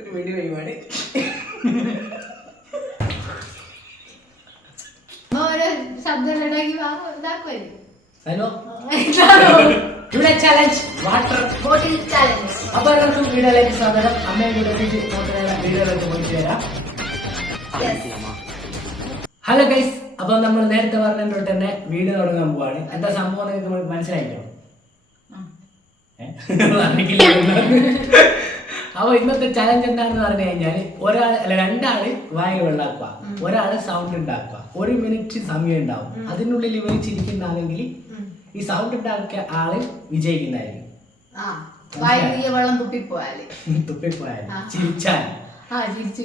ഒരു വെടി പരിപാടി. ഹലോ ഇവിടെ ചാലഞ്ച് വാട്ടർ ബോട്ടിൽ ചാലഞ്ച്. അപ്പൊ എല്ലാവർക്കും വീഡിയോയിലേക്ക് സ്വാഗതം. അമ്മയും കൂടെ വീഡിയോയിലേക്ക് പോയിട്ട് വരാം. ഹലോ ഗൈസ്, അപ്പൊ നമ്മൾ നേരത്തെ പറഞ്ഞിട്ട് തന്നെ വീഡിയോ തുടങ്ങാൻ പോവാണ്. എന്താ സംഭവം നിങ്ങൾക്ക് മനസ്സിലായില്ലോ? അപ്പൊ ഇന്നത്തെ ചലഞ്ച് എന്താണെന്ന് പറഞ്ഞു കഴിഞ്ഞാല് രണ്ടാള് വായിൽ വെള്ളാക്കുക, ഒരാള് സൗണ്ട് ഉണ്ടാക്കുക. 1 മിനിറ്റ് സമയം ഉണ്ടാവും. അതിനുള്ളിൽ ഇവർ ചിരിക്കുന്നതാണെങ്കിൽ ഈ സൗണ്ട് ഉണ്ടാക്കിയ ആള് വിജയിക്കുന്നതായിരിക്കും. തുപ്പിപ്പോയാൽ ചിരിച്ചാൽ.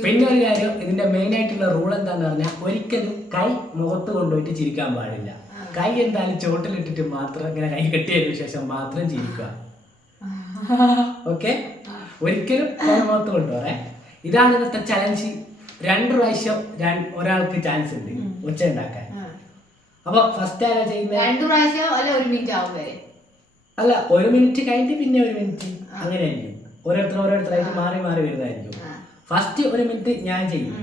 പിന്നെ ഒരു കാര്യം, ഇതിന്റെ മെയിൻ ആയിട്ടുള്ള റൂൾ എന്താന്ന് പറഞ്ഞാൽ ഒരിക്കലും കൈ മുഖത്ത് കൊണ്ടുപോയിട്ട് ചിരിക്കാൻ പാടില്ല. കൈ എന്തായാലും ചോട്ടിലിട്ടിട്ട് മാത്രം ഇങ്ങനെ കൈ കെട്ടിയതിനു ശേഷം മാത്രം ചിരിക്കുക. ഓക്കെ, ഒരിക്കലും മുഖത്ത് കൊണ്ടുപോറേ. ഇതാണ് ഇന്നത്തെ ചലഞ്ച്. 2 പ്രാവശ്യം ഒരാൾക്ക് ചാൻസ് ഉണ്ട് ഒച്ച ഉണ്ടാക്കാൻ. അപ്പൊ ഫസ്റ്റ് ആരാ ചെയ്യുന്നത്? 2 പ്രാവശ്യം അല്ല 1 മിനിറ്റ് ആവും വരെ. അല്ല, 1 മിനിറ്റ് കഴിഞ്ഞിട്ട് പിന്നെ 1 മിനിറ്റ്, അങ്ങനെയായിരിക്കും. ഓരോരുത്തരായിട്ട് മാറി മാറി വരുന്നതായിരിക്കും. ഫസ്റ്റ് 1 മിനിറ്റ് ഞാൻ ചെയ്യും.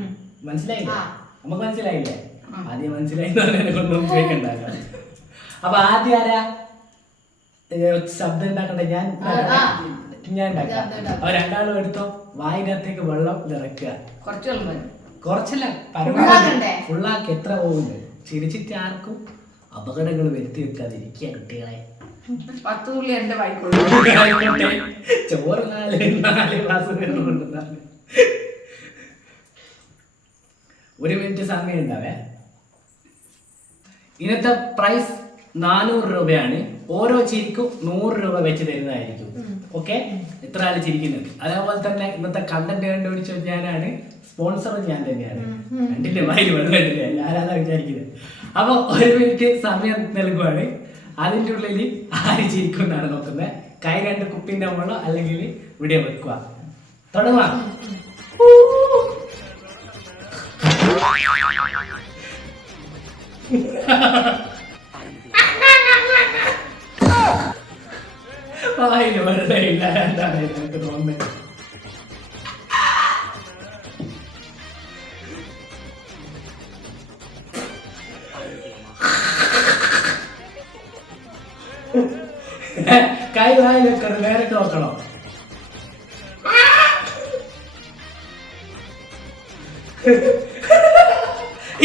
മനസ്സിലായില്ലേ? നമുക്ക് മനസ്സിലായില്ലേ? ആദ്യം മനസ്സിലായി കൊണ്ടൊന്നും ചോദിക്കണ്ടാക. അപ്പൊ ആദ്യം ആരാ ശബ്ദം ഉണ്ടാക്കണ്ടേ? ഞാൻ ഉണ്ടാക്കാം. അപ്പൊ 2 എടുത്തോ. വായിനകത്തേക്ക് വെള്ളം നിറയ്ക്കുക. കുറച്ചല്ല, പരമാവധി ഫുള്ളാക്കി. എത്ര പോകുന്നത് ചിരിച്ചിട്ട് ആർക്കും അപകടങ്ങൾ വരുത്തി വെക്കാതിരിക്കുക കുട്ടികളെ. 10 തുള്ളി എന്റെ വായിക്കോട്ടെ. ചോറ് 4 ഗ്ലാസ് കൊണ്ടുവന്നാണ്. 1 മിനിറ്റ് സമയം ഉണ്ടാവേ. ഇന്നത്തെ പ്രൈസ് 400 രൂപയാണ്. ഓരോ ചിരിക്കും 100 രൂപ വെച്ച് തരുന്നതായിരിക്കും. ഓക്കെ, എത്ര ആള് ചിരിക്കുന്നത്. അതേപോലെ തന്നെ ഇന്നത്തെ കണ്ടന്റ് കണ്ടുപിടിച്ച ഞാനാണ്, സ്പോൺസറും ഞാൻ തന്നെയാണ്. കണ്ടില്ലേ, വായിൽ വെള്ളം കണ്ടില്ലേ? ആരാന്നാ വിചാരിക്കുന്നത്. അപ്പൊ 1 മിനിറ്റ് സമയം നൽകുവാണ്. അതിൻ്റെ ഉള്ളിൽ ആര് ചിരിക്കും എന്നാണ് നോക്കുന്നത്. കൈ 2 കുപ്പിന്റെ മുകളോ അല്ലെങ്കിൽ ഇവിടെ വെക്കുക. തുടങ്ങാം. വായിൽ വെള്ളമില്ല, എന്താണ് എനിക്ക് തോന്നുന്നത്? കൈ വായിൽ വെക്കണം, നേരിട്ട് നോക്കണോ?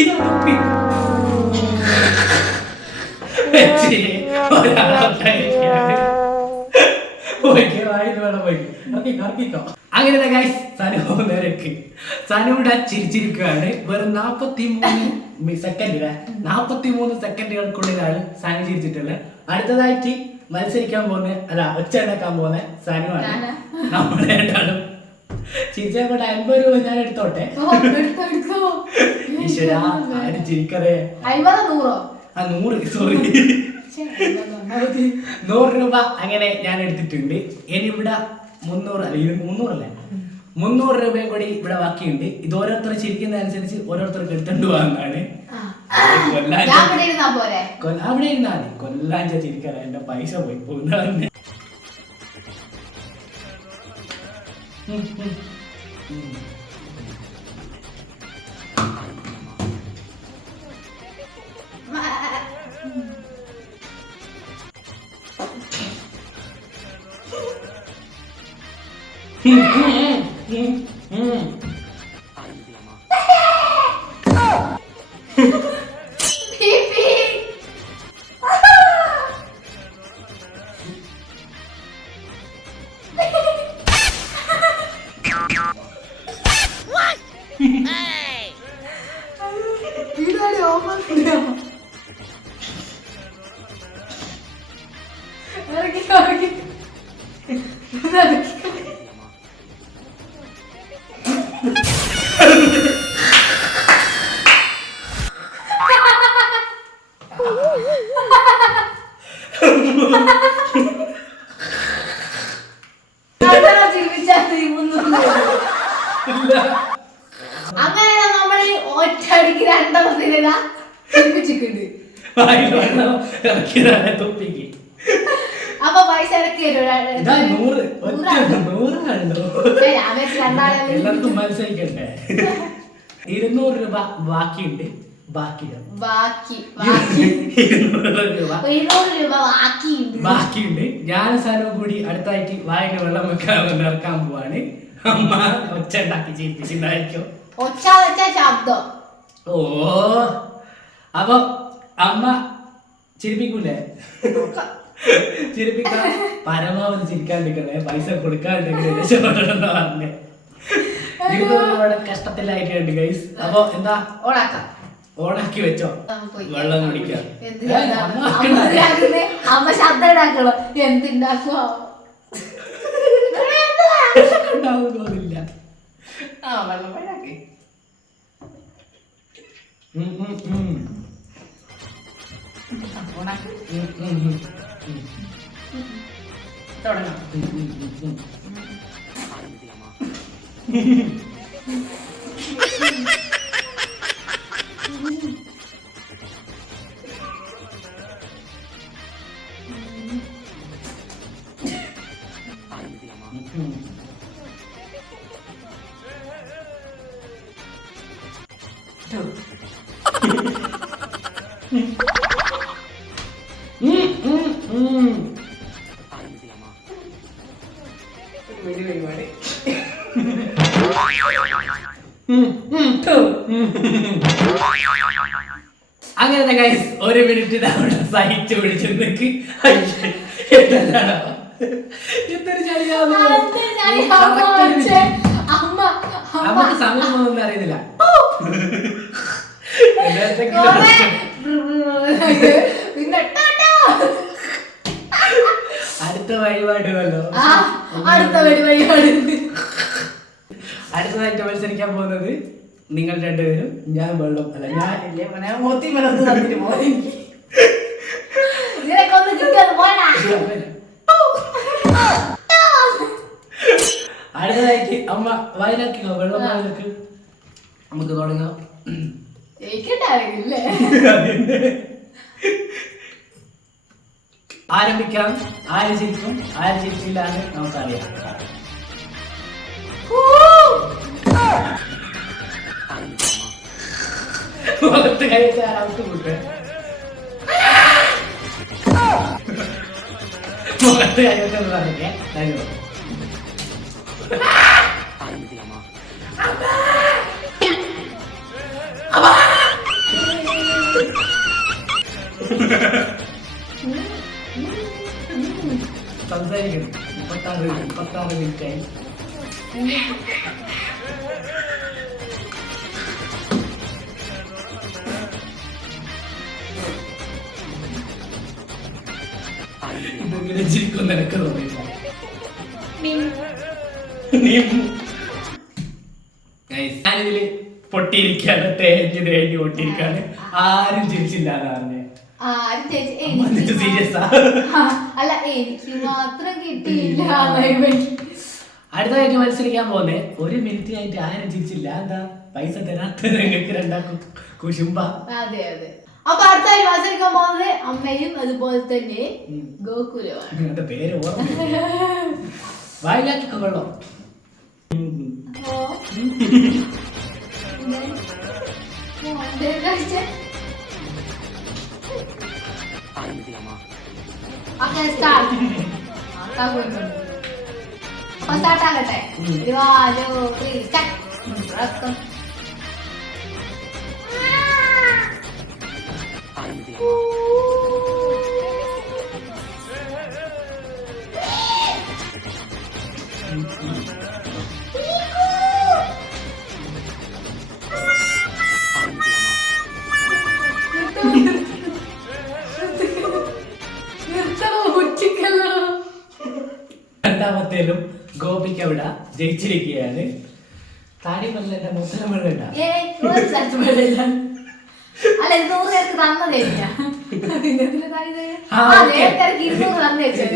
ഇത് കുപ്പി അങ്ങനെ സനുവിടെ ചിരിച്ചിരിക്കുകയാണ്. വെറും 43 സെക്കൻഡ് 43 സെക്കൻഡുകൾക്കുള്ളിലാണ് സനു ചിരിച്ചിട്ടുള്ളത്. അടുത്തതായിട്ട് മത്സരിക്കാൻ പോകുന്ന ഒച്ച ഉണ്ടാക്കാൻ പോകുന്ന സനുവാണ്. നമ്മുടെ രണ്ടാളും ചിരിച്ചോട്ടെ. 50 രൂപ ഞാൻ എടുത്തോട്ടെ. ഈശ്വരാ, ആര് ചിരിക്കറേ? 100 സോറി 100 രൂപ അങ്ങനെ ഞാൻ എടുത്തിട്ടുണ്ട്. ഇനി ഇവിടെ 300 രൂപയും കൂടി ഇവിടെ ബാക്കിയുണ്ട്. ഇത് ഓരോരുത്തർ ചിരിക്കുന്ന അനുസരിച്ച് ഓരോരുത്തർക്ക് എടുത്തോണ്ട് പോകാനാണ്. അവിടെ ഇരുന്നാ മതി. കൊല്ലാഞ്ച ചിരിക്കാറ് എന്റെ പൈസ പോയി പോകുന്ന. അങ്ങനെ നമ്മൾ ഒറ്റയടിക്ക് 2 ചിരിപ്പിച്ചിട്ടുണ്ട്. അപ്പൊ പൈസ ഇറക്കി ഇതാ 100 ഒറ്റ 100 കണ്ടോ എല്ലാവർക്കും മത്സരിക്കണ്ടേ 200 രൂപ ബാക്കിയുണ്ട് ബാക്കിയുണ്ട് ഞാൻ സാധനവും കൂടി അടുത്തായിട്ട് വായിന് വെള്ളം വെക്കാൻ ഇറക്കാൻ പോവാണ് അമ്മ ഒച്ച ഉണ്ടാക്കി ചെയ്യിപ്പിച്ചിട്ടുണ്ടായിരിക്കും ഓ അപ്പൊ അമ്മ ചിരിപ്പിക്കൂലേ ചിരിപ്പിക്കാൻ പരമാവധി ചിരിക്കാണ്ടിരിക്കണേ പൈസ കൊടുക്കാണ്ടിരിക്കണേ രക്ഷപ്പെടണമെന്ന് പറഞ്ഞേ 200 രൂപയുടെ കഷ്ടത്തിലായിട്ടുണ്ട് ഗൈസ് അപ്പൊ എന്താ ഓണാക്കി വെച്ചോ വെള്ളം കുടിക്കാം അമ്മ ശബ്ദം ഉണ്ടാക്കണോ എന്തുണ്ടാക്കുവോ തോന്നില്ല തുടങ്ങാം അങ്ങനെ ഗൈസ് 1 മിനിറ്റ് അവിടെ സഹിച്ചു പിടിച്ചു നിക്ക് നമുക്ക് സമയം ഒന്നും അറിയുന്നില്ല അടുത്ത വഴിപാടുമല്ലോ അടുത്തതായിട്ട് മത്സരിക്കാൻ പോകുന്നത് നിങ്ങൾ രണ്ടുപേരും ഞാൻ വെള്ളം അല്ല ഞാൻ മോത്തി വെള്ളം തന്നിട്ട് പോലെ അടുത്തതായിട്ട് അമ്മ വയനാക്കിക്കോ വെള്ളം വയനാക്ക് നമുക്ക് തുടങ്ങാം ആരംഭിക്കാം ആര് ചിരിക്കും ആര് ചിരിച്ചില്ല എന്ന് നമുക്കറിയാം മുഖത്ത് കഴിച്ച ആരാൾക്ക് കൂട്ടെ മുഖത്ത് കഴിച്ചെന്ന് പറഞ്ഞേ തരുമോ സംസാരിക്കണം 36 മിനിറ്റായി ഇതെങ്ങനെ ചിരിക്കും നിനക്ക് തോന്നില്ല ഞാനിതില് പൊട്ടിയിരിക്കാണ് തേഞ്ഞ് പൊട്ടിയിരിക്കാണ് ആരും ചിരിച്ചില്ല പറഞ്ഞേ സീരിയസ് അല്ല എനിക്ക് മാത്രം കിട്ടിയില്ല അടുത്തതായിട്ട് മത്സരിക്കാൻ പോന്നെ 1 മിനിറ്റ് ആയിട്ട് ആരും ചിരിച്ചില്ല എന്താ പൈസ തരാത്ത നിങ്ങൾക്ക് രണ്ടാക്കും കുശുമ്പ അതെ അതെ അപ്പൊ അടുത്തായി മത്സരിക്കാൻ പോകുന്നത് അമ്മയും അതുപോലെ തന്നെ ഗോകുലമാണ് പേര് ഓർമ്മ വായിലാക്കിക്കോ വെള്ളം സ്റ്റാർട്ടാകട്ടെ രണ്ടാമത്തേലും ഗോപിക്ക് അവിടെ ജയിച്ചിരിക്കുകയാണ്. താടി പറഞ്ഞ എന്റെ മുത്തരം വെള്ളമില്ല.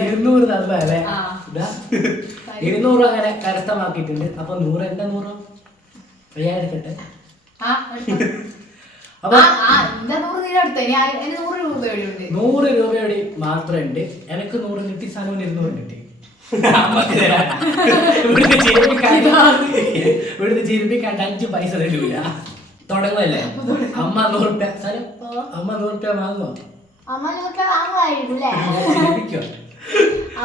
ഇരുന്നൂറ് തന്നല്ലേ 200 അങ്ങനെ കരസ്ഥമാക്കിയിട്ടുണ്ട്. അപ്പൊ 100 എന്റെ 100 എടുക്കട്ടെ. അപ്പൊ 100 രൂപയോടെ മാത്രം ഉണ്ട്. എനിക്ക് 100 കിട്ടി, സാധനം 200 കിട്ടി. ഇവിടുത്തെ ചിരിപ്പിക്കാൻ 5 പൈസ തരൂല. തുടങ്ങല്ലേ അമ്മ 100 രൂപ സ്ഥലം, അമ്മ 100 രൂപ വാങ്ങുമോ? ചിരിപ്പിക്കോ?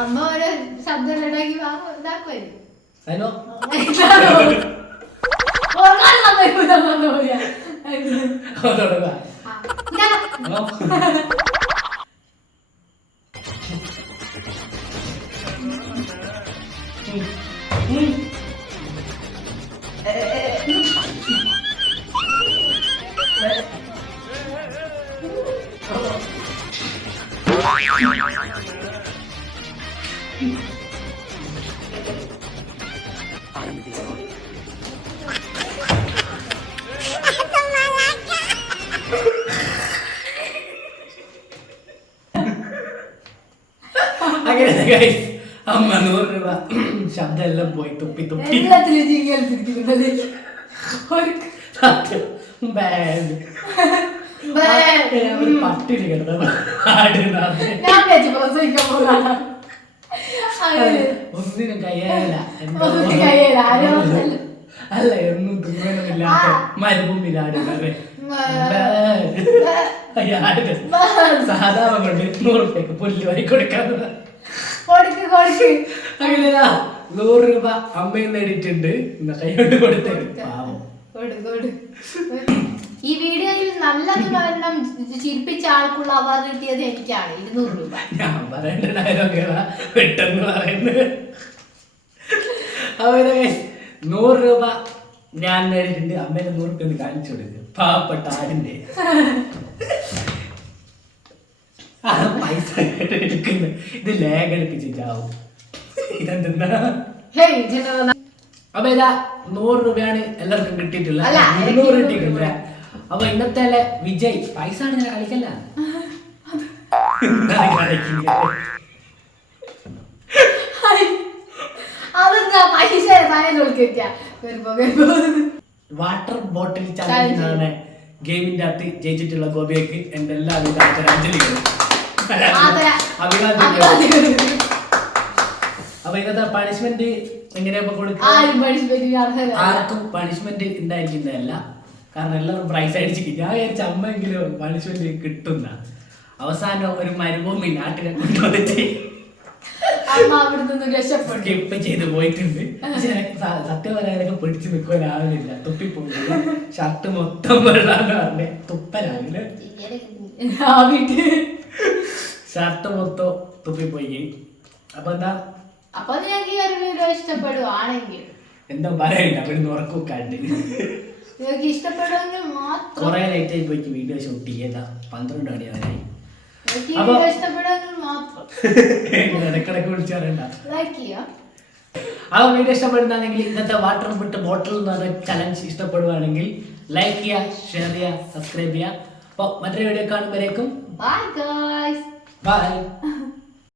അമ്മ ഓരോ ശബ്ദം ഉണ്ടാക്കി ഇതാക്കുമായിരിക്കും. സനോ തുടങ്ങാ. അങ്ങനെ അമ്മ 100 രൂപ ശബ്ദം എല്ലാം പോയി തുപ്പി തുപ്പി പട്ടിണി കിടന്ന ഒന്നിനും കയ്യല്ല. അല്ല ഒന്നും തിന്നണമെന്നില്ലാത്ത മരുഭൂമിയിലാടുന്നത് സാധാരണ കൊണ്ട് 100 രൂപയ്ക്ക് പുല്ല് വരി കൊടുക്കാനുള്ള. അങ്ങനെ 100 രൂപ അമ്മയും നേടിയിട്ടുണ്ട്. കൈകൊണ്ട് കൊടുത്തത് പാവം. ഈ വീഡിയോയിൽ നല്ലതൊരെണ്ണം ചിരിപ്പിച്ച ആൾക്കുള്ള അവാർഡ് കിട്ടിയത് എനിക്കാണ്. 200 രൂപ. ഞാൻ പറയേണ്ട ഡയലോഗാണ് പെട്ടെന്ന് പറയുന്നത്. അവരെ 100 രൂപ ഞാൻ നേടിയിട്ടുണ്ട്. അമ്മേനെ 100 രൂപ ഒന്ന് കാണിച്ചു കൊടുക്കുക. പാവപ്പെട്ട ആടിന്റെ പൈസ എടുക്കുന്നത്. ഇത് ലേഖടിപ്പിച്ചിട്ടാവും. ഇതെന്താ? അപ്പൊ ഇതാ 100 രൂപയാണ് എല്ലാവർക്കും കിട്ടിയിട്ടുള്ളത്. 200 കിട്ടിയിട്ടുണ്ട്. അപ്പൊ ഇന്നത്തെ വിജയ് പൈസ ആണ് ഞാൻ കളിക്കല്ല. വാട്ടർ ബോട്ടിൽ ചാലഞ്ചാണ് ഗെയിമിന്റെ അകത്ത് ജയിച്ചിട്ടുള്ള ഗോപിയക്ക് എന്റെ എല്ലാവിധ ആദരാഞ്ജലികളും അഭിവാദ്യങ്ങളും. അപ്പൊ ഇന്നത്തെ പണിഷ്മെന്റ് എങ്ങനെയാ കൊടുക്കുക? ആർക്കും പണിഷ്മെന്റ് ഉണ്ടായിരിക്കുന്നതല്ല. കാരണം എല്ലാവരും പ്രൈസ് അടിച്ചിട്ട് ഞാൻ വിചാരിച്ച അമ്മെങ്കിലും പണിഷ്മെന്റ് കിട്ടുന്ന. അവസാനം ഒരു മരുഭൂമി നാട്ടിനെ കൊണ്ടുവന്നിട്ട് സ്കിപ്പ് ചെയ്ത് പോയിട്ടുണ്ട്. പക്ഷെ സത്യം പറയാനൊക്കെ പിടിച്ചു നിൽക്കാനാവില്ല. തുപ്പിപ്പോയില്ല. ഷർട്ട് മൊത്തം വെള്ളാന്ന് പറഞ്ഞേ തുപ്പലാവില്ല. ഷർട്ട് മൊത്തം തുപ്പിപ്പോയി. അപ്പൊ എന്താ ഇഷ്ടപ്പെടുവാണെങ്കിൽ എന്താ പറയണ്ട. പിന്നെ ഉറക്കൊക്കാണ്ട് ഇഷ്ടപ്പെടുമെങ്കിൽ മാത്രം. കൊറേ ലേറ്റ് ആയി പോയി വീഡിയോ ഷൂട്ട് ചെയ്താ 12 മണി വരായി. ഇടക്കിടക്ക് വിളിച്ചു പറയണ്ട. ആ വീഡിയോ ഇഷ്ടപ്പെടുന്നാണെങ്കിൽ ഇന്നത്തെ വാട്ടർ ബിട്ട് ബോട്ടിൽ എന്ന് പറഞ്ഞ ചലഞ്ച് ഇഷ്ടപ്പെടുവാണെങ്കിൽ ലൈക്ക് ചെയ്യുക, ഷെയർ ചെയ്യുക, സബ്സ്ക്രൈബ് ചെയ്യുക. അപ്പോൾ മറ്റൊരു വീഡിയോ കാണുമ്പോഴേക്കും ബൈ ഗൈസ്. ബൈ.